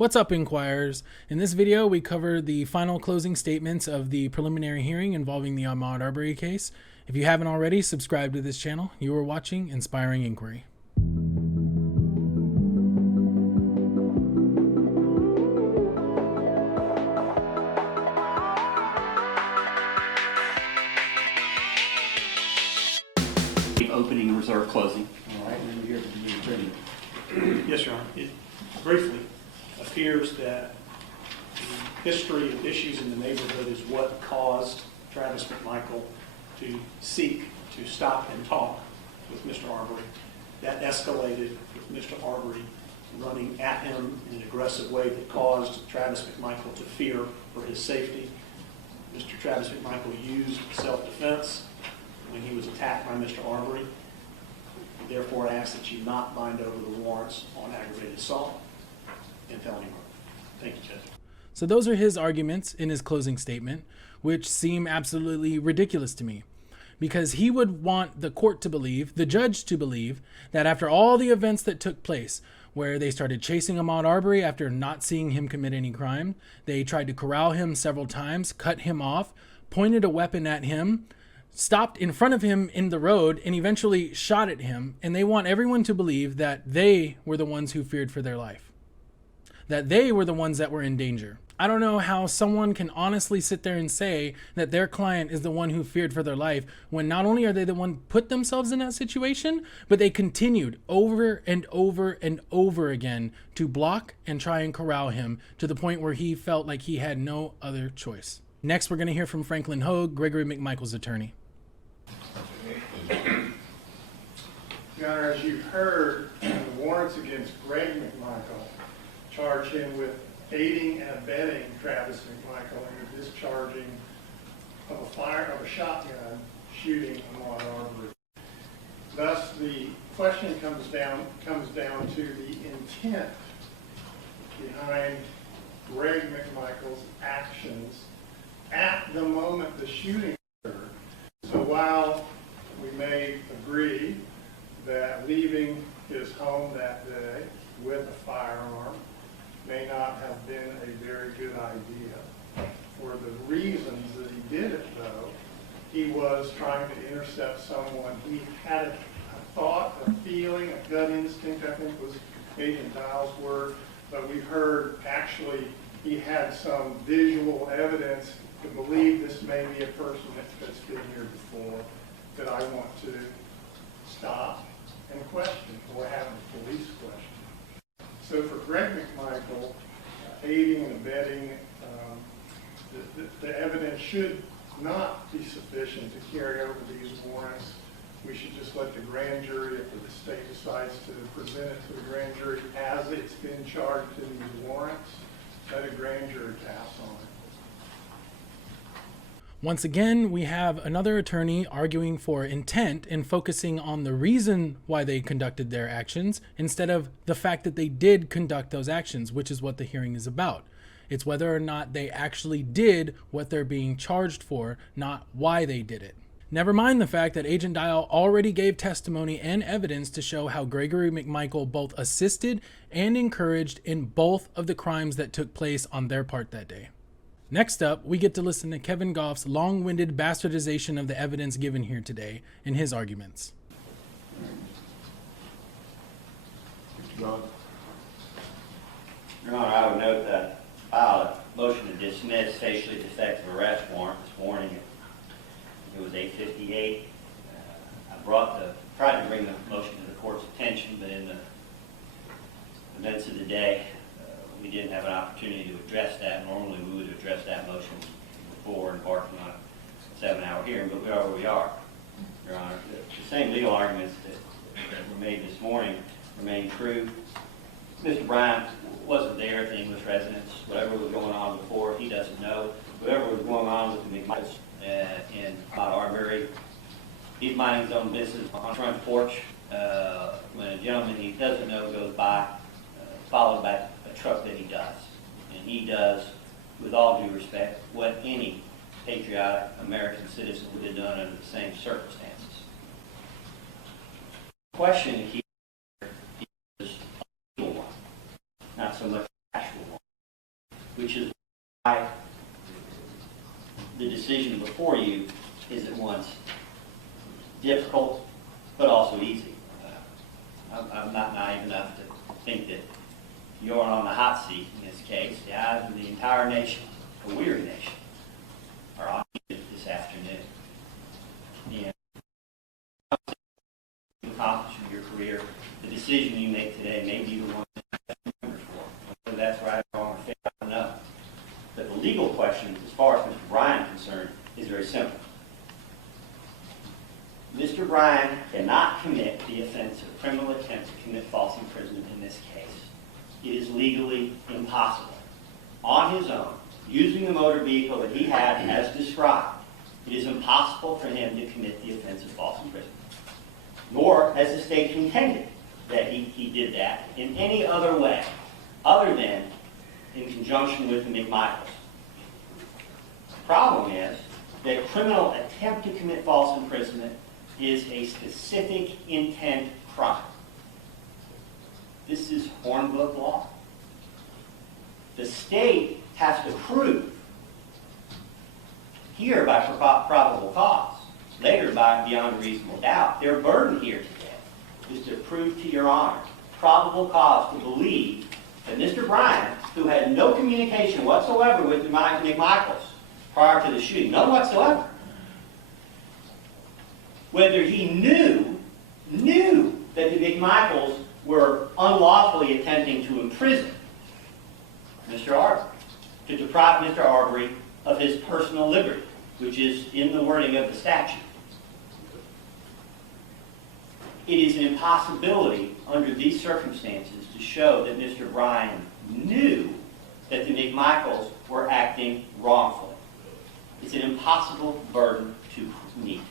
What's up, Inquirers? In this video, we cover the final closing statements of the preliminary hearing involving the Ahmaud Arbery case. If you haven't already, subscribe to this channel. You are watching Inspiring Inquiry. Opening and reserve closing. All right, and we're here for the attorney. Yes, Your Honor. It briefly appears that the history of issues in the neighborhood is what caused Travis McMichael to seek to stop and talk with Mr. Arbery. That escalated with Mr. Arbery running at him in an aggressive way that caused Travis McMichael to fear for his safety. Mr. Travis McMichael used self-defense when he was attacked by Mr. Arbery. Therefore, I ask that you not bind over the warrants on aggravated assault and felony murder. Thank you, Judge. So those are his arguments in his closing statement, which seem absolutely ridiculous to me. Because he would want the court to believe, the judge to believe, that after all the events that took place, where they started chasing Ahmaud Arbery after not seeing him commit any crime, they tried to corral him several times, cut him off, pointed a weapon at him, stopped in front of him in the road, and eventually shot at him, and they want everyone to believe that they were the ones who feared for their life, that they were the ones that were in danger. I don't know how someone can honestly sit there and say that their client is the one who feared for their life when not only are they the one put themselves in that situation, but they continued over and over and over again to block and try and corral him to the point where he felt like he had no other choice. Next, we're going to hear from Franklin Hogue, Gregory McMichael's attorney. Your Honor, as you've heard, the warrants against Greg McMichael charge him with aiding and abetting Travis McMichael in the discharging of a shotgun shooting Ahmaud Arbery. Thus, the question comes down to the intent behind Greg McMichael's actions at the moment the shooting occurred. So while we may agree that leaving his home that day with a firearm may not have been a very good idea, for the reasons that he did it, though, he was trying to intercept someone. He had a thought, a feeling, a gut instinct, I think was Agent Dial's word, but we heard actually he had some visual evidence to believe this may be a person that's been here before that I want to stop and question, or have a police question. So for Greg McMichael, aiding and abetting, the evidence should not be sufficient to carry over these warrants. We should just let the grand jury, if the state decides to present it to the grand jury as it's been charged in these warrants, let a grand jury pass on it. Once again, we have another attorney arguing for intent and focusing on the reason why they conducted their actions instead of the fact that they did conduct those actions, which is what the hearing is about. It's whether or not they actually did what they're being charged for, not why they did it. Never mind the fact that Agent Dial already gave testimony and evidence to show how Gregory McMichael both assisted and encouraged in both of the crimes that took place on their part that day. Next up, we get to listen to Kevin Goff's long-winded bastardization of the evidence given here today in his arguments. Your Honor, I would note that I filed a motion to dismiss facially defective arrest warrant this morning. It was 8:58. I tried to bring the motion to the court's attention, but in the events of the day, we didn't have an opportunity to address that. Normally we would address that motion before embarking on a 7-hour hearing, but we are where we are, Your Honor. The same legal arguments that were made this morning remain true. Mr. Bryant wasn't there at the English residence. Whatever was going on before, he doesn't know. Whatever was going on with the McMichaels in Ahmaud Arbery, he's minding his own business on the front porch when a gentleman he doesn't know goes by, followed by a truck that he does. And he does, with all due respect, what any patriotic American citizen would have done under the same circumstances. The question here is a legal one, not so much an actual one. which is why the decision before you is at once difficult but also easy. I'm not naive enough to think that you're on the hot seat in this case. The eyes of the entire nation, a weary nation, are on you this afternoon. And accomplish in your career, the decision you make today may be the one that you remember for. Whether that's right or wrong or fair, I don't know. But the legal question, as far as Mr. Bryan is concerned, is very simple. Mr. Bryan cannot commit the offense of criminal attempt to commit false imprisonment in this case. It is legally impossible. On his own, using the motor vehicle that he had as described, it is impossible for him to commit the offense of false imprisonment. Nor has the state contended that he did that in any other way other than in conjunction with the McMichaels. The problem is that criminal attempt to commit false imprisonment is a specific intent crime. This is Hornbook law. The state has to prove, here by probable cause, later by beyond a reasonable doubt. Their burden here today is to prove to your honor probable cause to believe that Mr. Bryan, who had no communication whatsoever with the McMichaels prior to the shooting, none whatsoever, whether he knew that the McMichaels were unlawfully attempting to imprison Mr. Arbery, to deprive Mr. Arbery of his personal liberty, which is in the wording of the statute. It is an impossibility under these circumstances to show that Mr. Bryan knew that the McMichaels were acting wrongfully. It's an impossible burden to meet.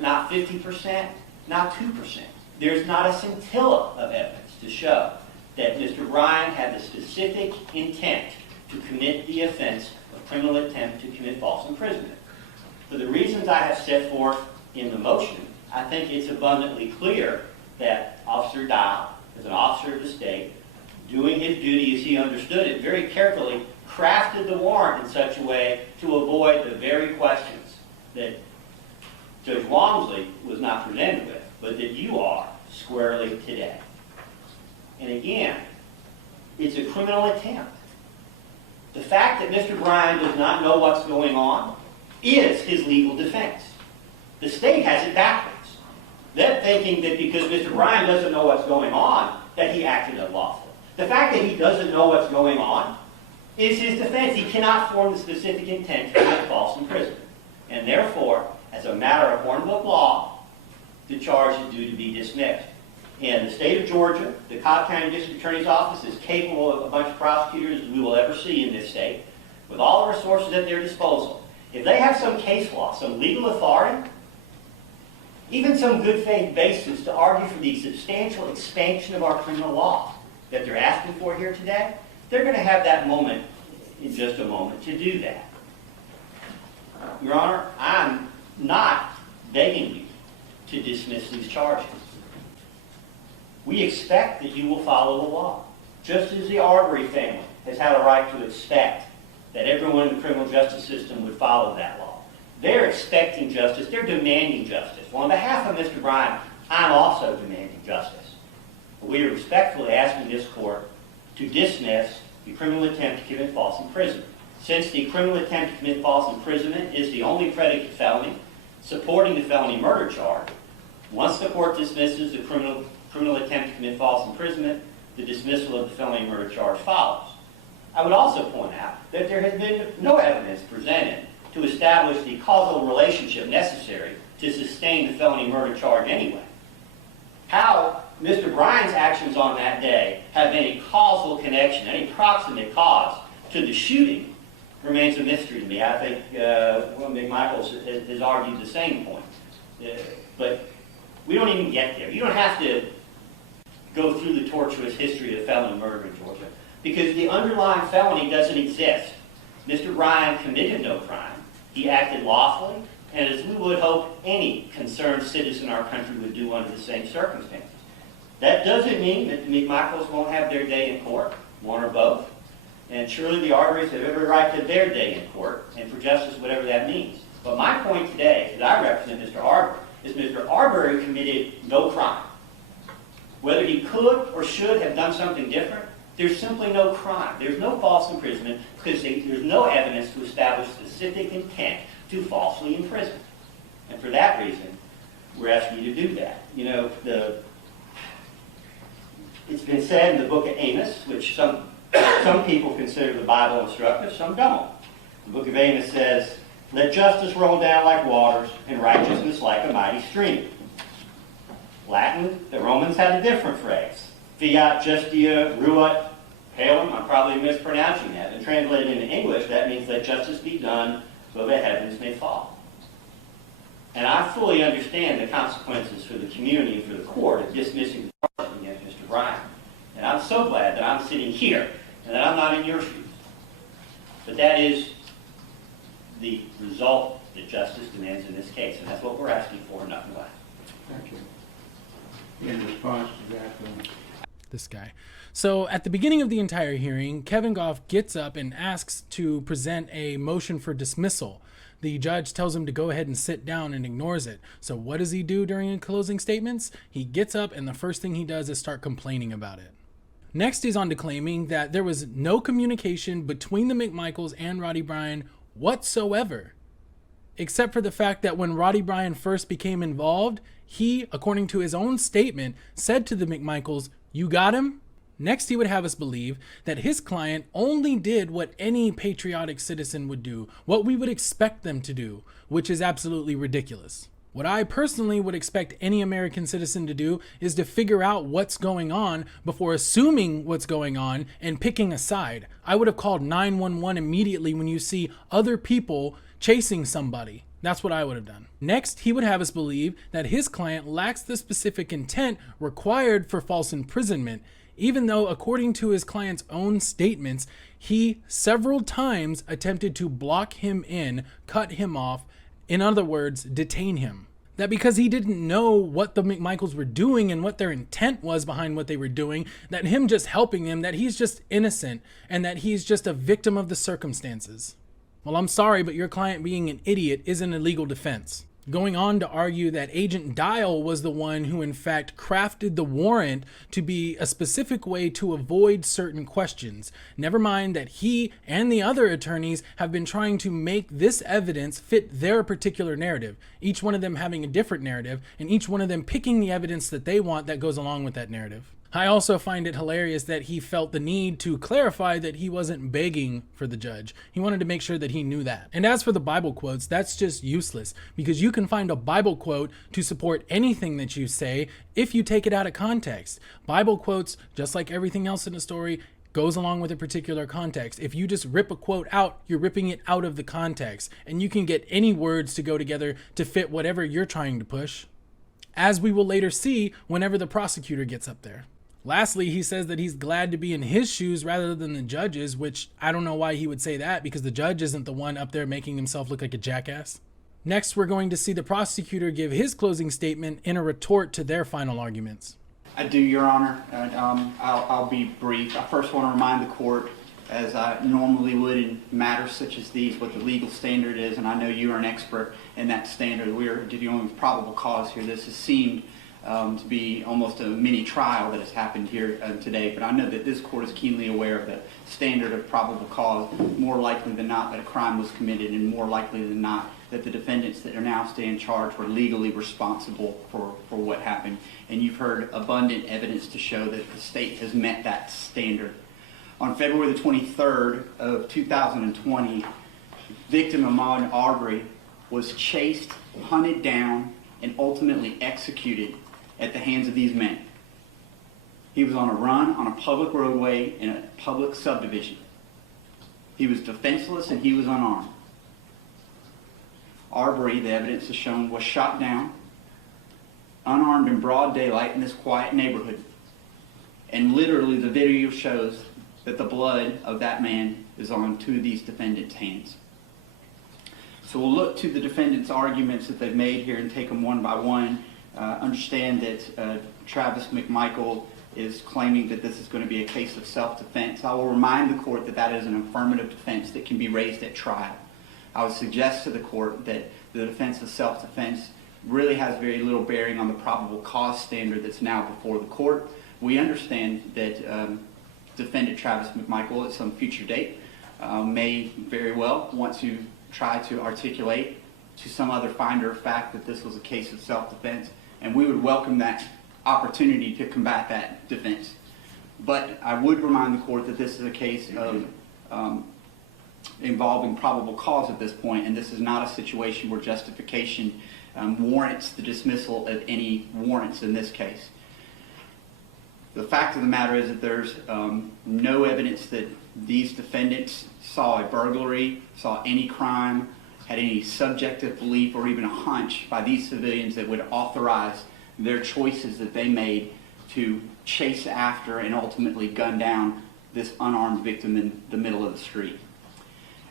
Not 50%, not 2%. There's not a scintilla of evidence to show that Mr. Bryan had the specific intent to commit the offense of criminal attempt to commit false imprisonment. For the reasons I have set forth in the motion, I think it's abundantly clear that Officer Dial, as an officer of the state, doing his duty as he understood it, very carefully crafted the warrant in such a way to avoid the very questions that Judge Walmsley was not presented with, but that you are squarely today. And again, it's a criminal attempt. The fact that Mr. Bryan does not know what's going on is his legal defense. The state has it backwards. They're thinking that because Mr. Bryan doesn't know what's going on, that he acted unlawfully. The fact that he doesn't know what's going on is his defense. He cannot form the specific intent to commit false imprisonment. And therefore, as a matter of Hornbook law, the charge is due to be dismissed. In the state of Georgia, the Cobb County District Attorney's Office is capable of a bunch of prosecutors we will ever see in this state, with all the resources at their disposal. If they have some case law, some legal authority, even some good faith basis to argue for the substantial expansion of our criminal law that they're asking for here today, they're going to have that moment in just a moment to do that. Your Honor, I'm not begging you to dismiss these charges. We expect that you will follow the law, just as the Arbery family has had a right to expect that everyone in the criminal justice system would follow that law. They're expecting justice. They're demanding justice. Well, on behalf of Mr. Bryan, I'm also demanding justice. We are respectfully asking this court to dismiss the criminal attempt to commit false imprisonment. Since the criminal attempt to commit false imprisonment is the only predicate felony supporting the felony murder charge, once the court dismisses the criminal attempt to commit false imprisonment, the dismissal of the felony murder charge follows. I would also point out that there has been no evidence presented to establish the causal relationship necessary to sustain the felony murder charge anyway. How Mr. Bryan's actions on that day have any causal connection, any proximate cause to the shooting remains a mystery to me. I think McMichaels has argued the same point. But we don't even get there. You don't have to go through the tortuous history of felony murder in Georgia because the underlying felony doesn't exist. Mr. Bryan committed no crime. He acted lawfully, and as we would hope any concerned citizen in our country would do under the same circumstances. That doesn't mean that the McMichaels won't have their day in court, one or both. And surely the Arbery's have every right to their day in court and for justice, whatever that means. But my point today, as I represent Mr. Arbery, is Mr. Arbery committed no crime. Whether he could or should have done something different, there's simply no crime. There's no false imprisonment because there's no evidence to establish specific intent to falsely imprison. And for that reason, we're asking you to do that. You know, it's been said in the book of Amos, which some people consider the Bible instructive, some don't. The book of Amos says, "Let justice roll down like waters and righteousness like a mighty stream." Latin, the Romans had a different phrase. Fiat justia ruat paelum. I'm probably mispronouncing that. And translated into English, that means let justice be done so the heavens may fall. And I fully understand the consequences for the community and for the court of dismissing the charge against Mr. Bryan. And I'm so glad that I'm sitting here and that I'm not in your shoes. But that is the result that justice demands in this case, and that's what we're asking for, nothing less. Thank you. In response to that, This guy. So at the beginning of the entire hearing, Kevin Goff gets up and asks to present a motion for dismissal. The judge tells him to go ahead and sit down and ignores it. So what does he do during his closing statements? He gets up and the first thing he does is start complaining about it. Next, he's on to claiming that there was no communication between the McMichaels and Roddy Bryan whatsoever, except for the fact that when Roddy Bryan first became involved, he, according to his own statement, said to the McMichaels, "You got him?" Next, he would have us believe that his client only did what any patriotic citizen would do, what we would expect them to do, which is absolutely ridiculous. What I personally would expect any American citizen to do is to figure out what's going on before assuming what's going on and picking a side. I would have called 911 immediately when you see other people chasing somebody. That's what I would have done. Next, he would have us believe that his client lacks the specific intent required for false imprisonment, even though, according to his client's own statements, he several times attempted to block him in, cut him off, in other words, detain him. That because he didn't know what the McMichaels were doing and what their intent was behind what they were doing, that him just helping him, that he's just innocent and that he's just a victim of the circumstances. Well, I'm sorry, but your client being an idiot isn't a legal defense. Going on to argue that Agent Dial was the one who in fact crafted the warrant to be a specific way to avoid certain questions. Never mind that he and the other attorneys have been trying to make this evidence fit their particular narrative, each one of them having a different narrative and each one of them picking the evidence that they want that goes along with that narrative. I also find it hilarious that he felt the need to clarify that he wasn't begging for the judge. He wanted to make sure that he knew that. And as for the Bible quotes, that's just useless because you can find a Bible quote to support anything that you say if you take it out of context. Bible quotes, just like everything else in a story, goes along with a particular context. If you just rip a quote out, you're ripping it out of the context, and you can get any words to go together to fit whatever you're trying to push, as we will later see whenever the prosecutor gets up there. Lastly, he says that he's glad to be in his shoes rather than the judge's, which I don't know why he would say that because the judge isn't the one up there making himself look like a jackass. Next, we're going to see the prosecutor give his closing statement in a retort to their final arguments. I do, Your Honor. I'll be brief. I first want to remind the court, as I normally would in matters such as these, what the legal standard is, and I know you are an expert in that standard. We are dealing with probable cause here. This has seemed to be almost a mini trial that has happened here today, but I know that this court is keenly aware of the standard of probable cause. More likely than not that a crime was committed, and more likely than not that the defendants that are now stand charged were legally responsible for what happened. And you've heard abundant evidence to show that the state has met that standard. On February the 23rd of 2020, victim Ahmaud Arbery was chased, hunted down, and ultimately executed at the hands of these men. He was on a run on a public roadway in a public subdivision. He was defenseless and he was unarmed. Arbery, the evidence has shown, was shot down, unarmed in broad daylight in this quiet neighborhood. And literally the video shows that the blood of that man is on two of these defendants' hands. So we'll look to the defendants' arguments that they've made here and take them one by one. Understand that Travis McMichael is claiming that this is going to be a case of self-defense. I will remind the court that that is an affirmative defense that can be raised at trial. I would suggest to the court that the defense of self-defense really has very little bearing on the probable cause standard that's now before the court. We understand that defendant Travis McMichael at some future date may very well want to try to articulate to some other finder of fact that this was a case of self-defense, and we would welcome that opportunity to combat that defense. But I would remind the court that this is a case of involving probable cause at this point, and this is not a situation where justification warrants the dismissal of any warrants in this case. The fact of the matter is that there's no evidence that these defendants saw a burglary, saw any crime, had any subjective belief or even a hunch by these civilians that would authorize their choices that they made to chase after and ultimately gun down this unarmed victim in the middle of the street.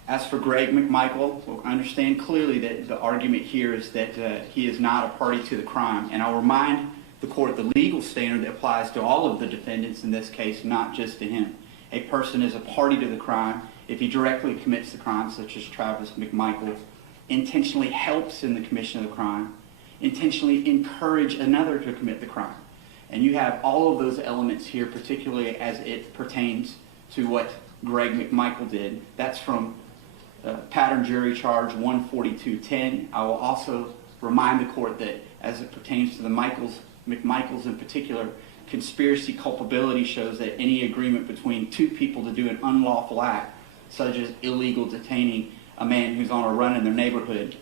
As for Greg McMichael, we'll understand clearly that the argument here is that he is not a party to the crime. And I'll remind the court the legal standard that applies to all of the defendants in this case, not just to him. A person is a party to the crime if he directly commits the crime, such as Travis McMichael, intentionally helps in the commission of the crime, intentionally encourage another to commit the crime. And you have all of those elements here, particularly as it pertains to what Greg McMichael did. That's from pattern jury charge 14210. I will also remind the court that as it pertains to the McMichaels in particular, conspiracy culpability shows that any agreement between two people to do an unlawful act, such as illegal detaining a man who's on a run in their neighborhood,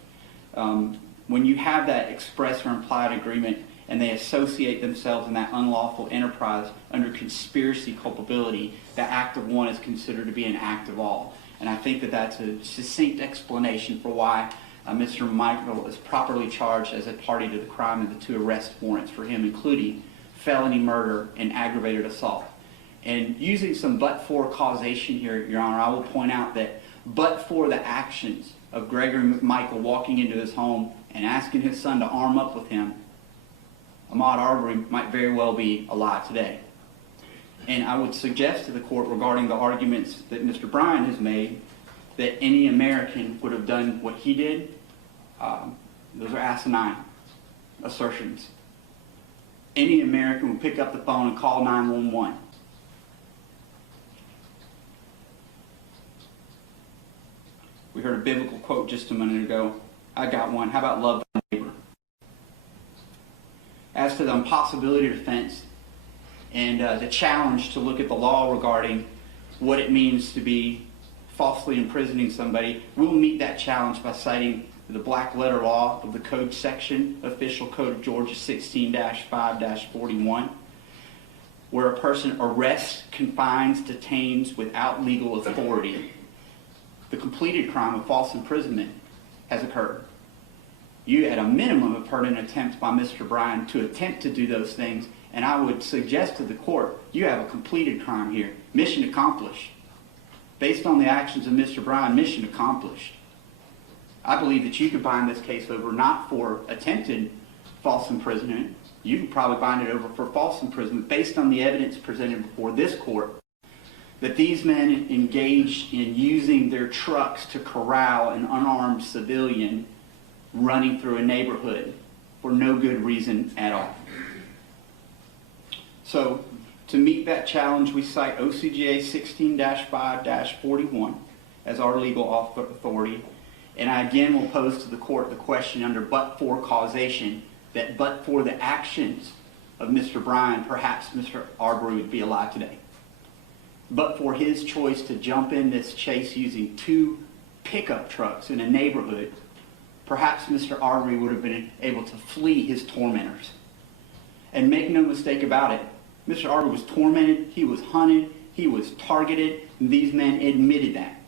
when you have that express or implied agreement and they associate themselves in that unlawful enterprise under conspiracy culpability, the act of one is considered to be an act of all. And I think that that's a succinct explanation for why Mr. McMichael is properly charged as a party to the crime and the two arrest warrants for him, including felony murder and aggravated assault. And using some but-for causation here, Your Honor, I will point out that but for the actions of Gregory McMichael walking into his home and asking his son to arm up with him, Ahmaud Arbery might very well be alive today. And I would suggest to the court regarding the arguments that Mr. Bryan has made that any American would have done what he did. Those are asinine assertions. Any American would pick up the phone and call 911. We heard a biblical quote just a minute ago. I got one. How about love thy neighbor? As to the impossibility defense and the challenge to look at the law regarding what it means to be falsely imprisoning somebody, we'll meet that challenge by citing the black letter law of the code section, Official Code of Georgia 16-5-41, where a person arrests, confines, detains without legal authority. The completed crime of false imprisonment has occurred. You, at a minimum, have heard an attempt by Mr. Bryan to attempt to do those things, and I would suggest to the court, you have a completed crime here. Mission accomplished. Based on the actions of Mr. Bryan, mission accomplished. I believe that you could bind this case over not for attempted false imprisonment. You could probably bind it over for false imprisonment based on the evidence presented before this court that these men engaged in using their trucks to corral an unarmed civilian running through a neighborhood for no good reason at all. So, to meet that challenge, we cite OCGA 16-5-41 as our legal authority. And I again will pose to the court the question under but-for causation, that but for the actions of Mr. Bryan, perhaps Mr. Arbery would be alive today. But for his choice to jump in this chase using two pickup trucks in a neighborhood, perhaps Mr. Arbery would have been able to flee his tormentors. And make no mistake about it, Mr. Arbery was tormented, he was hunted, he was targeted, and these men admitted that.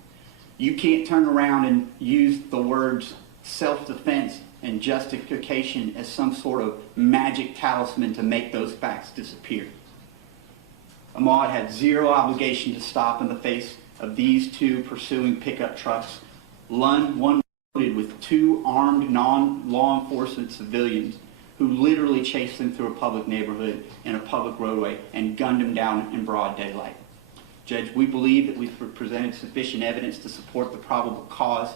You can't turn around and use the words self-defense and justification as some sort of magic talisman to make those facts disappear. Ahmaud had zero obligation to stop in the face of these two pursuing pickup trucks, one loaded with two armed non-law enforcement civilians who literally chased him through a public neighborhood in a public roadway and gunned him down in broad daylight. Judge, we believe that we've presented sufficient evidence to support the probable cause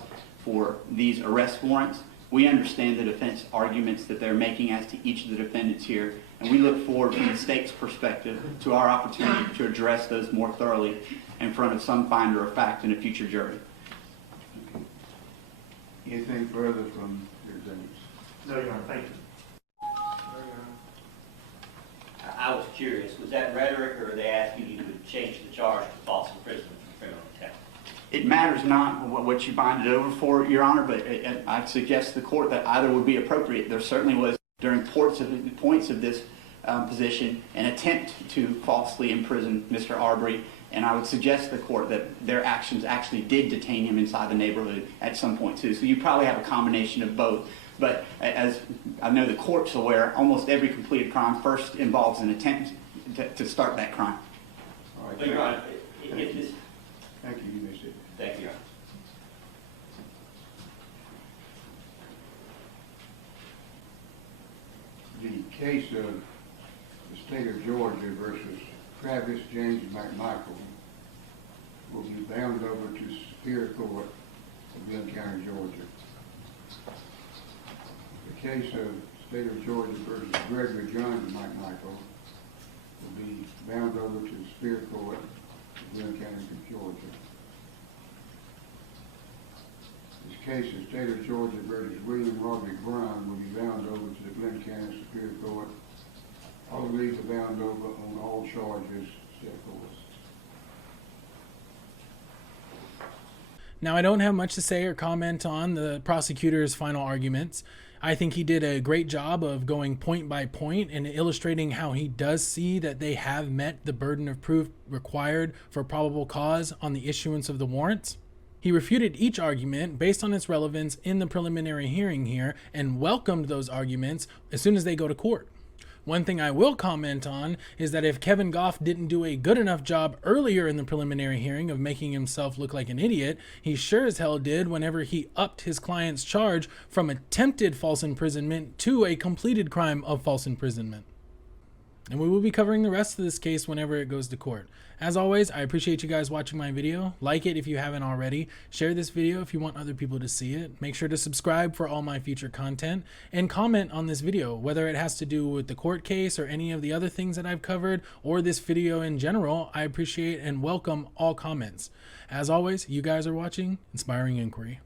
for these arrest warrants. We understand the defense arguments that they're making as to each of the defendants here, and we look forward from the state's perspective to our opportunity to address those more thoroughly in front of some finder of fact in a future jury. Anything further from your defendants? No, Your Honor, thank you. I was curious, was that rhetoric, or are they asking you to change the charge to false imprisonment from criminal intent? It matters not what you bind it over for, Your Honor, but I'd suggest to the court that either would be appropriate. There certainly was, during points of this position, an attempt to falsely imprison Mr. Arbery, and I would suggest to the court that their actions actually did detain him inside the neighborhood at some point too. So you probably have a combination of both. But as I know the court's aware, almost every completed crime first involves an attempt to start that crime. All right, But Your Honor, if this, thank you, you may sit. thank you, Your Honor. The case of the state of Georgia versus Travis James McMichael will be bound over to Superior Court of Glenn County, Georgia. The case of state of Georgia versus Gregory John McMichael will be bound over to Superior Court of Glenn County, Georgia. This case of state of Georgia versus William Roderick Brown will be bound over to the Glenn County Superior Court. All of these are bound over on all charges set forth. Now, I don't have much to say or comment on the prosecutor's final arguments. I think he did a great job of going point by point and illustrating how he does see that they have met the burden of proof required for probable cause on the issuance of the warrants. He refuted each argument based on its relevance in the preliminary hearing here and welcomed those arguments as soon as they go to court. One thing I will comment on is that if Kevin Goff didn't do a good enough job earlier in the preliminary hearing of making himself look like an idiot, he sure as hell did whenever he upped his client's charge from attempted false imprisonment to a completed crime of false imprisonment. And we will be covering the rest of this case whenever it goes to court. As always, I appreciate you guys watching my video. Like it if you haven't already. Share this video if you want other people to see it. Make sure to subscribe for all my future content. And comment on this video, whether it has to do with the court case or any of the other things that I've covered, or this video in general. I appreciate and welcome all comments. As always, you guys are watching Inspiring Inquiry.